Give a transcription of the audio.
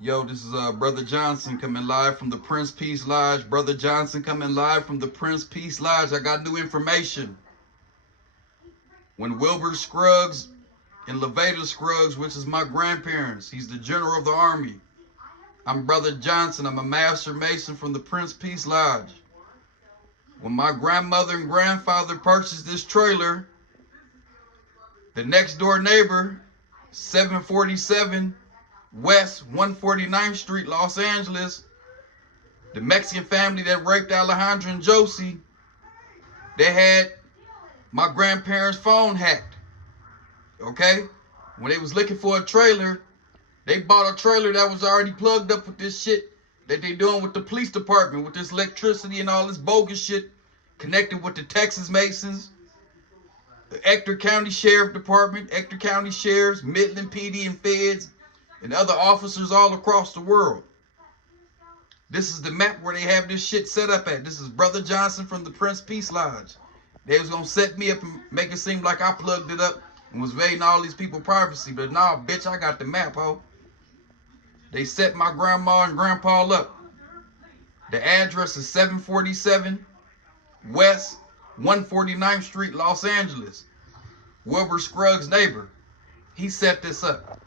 Yo, this is Brother Johnson coming live from the Prince Peace Lodge. Brother Johnson coming live from the Prince Peace Lodge. I got new information. When Wilbur Scruggs and Levada Scruggs, which is my grandparents, he's the general of the army. I'm Brother Johnson. I'm a master mason from the Prince Peace Lodge. When my grandmother and grandfather purchased this trailer, the next door neighbor, 747 West 149th Street, Los Angeles, the Mexican family that raped Alejandra and Josie, they had my grandparents' phone hacked. Okay? When they was looking for a trailer, they bought a trailer that was already plugged up with this shit that they doing with the police department, with this electricity and all this bogus shit connected with the Texas Masons, the Ector County Sheriff Department, Ector County Sheriffs, Midland PD and Feds, and other officers all across the world. This is the map where they have this shit set up at. This is Brother Johnson from the Prince Peace Lodge. They was gonna set me up and make it seem like I plugged it up and was invading all these people privacy. But nah, bitch, I got the map, ho. They set my grandma and grandpa up. The address is 747 West 149th Street, Los Angeles. Wilbur Scruggs' neighbor. He set this up.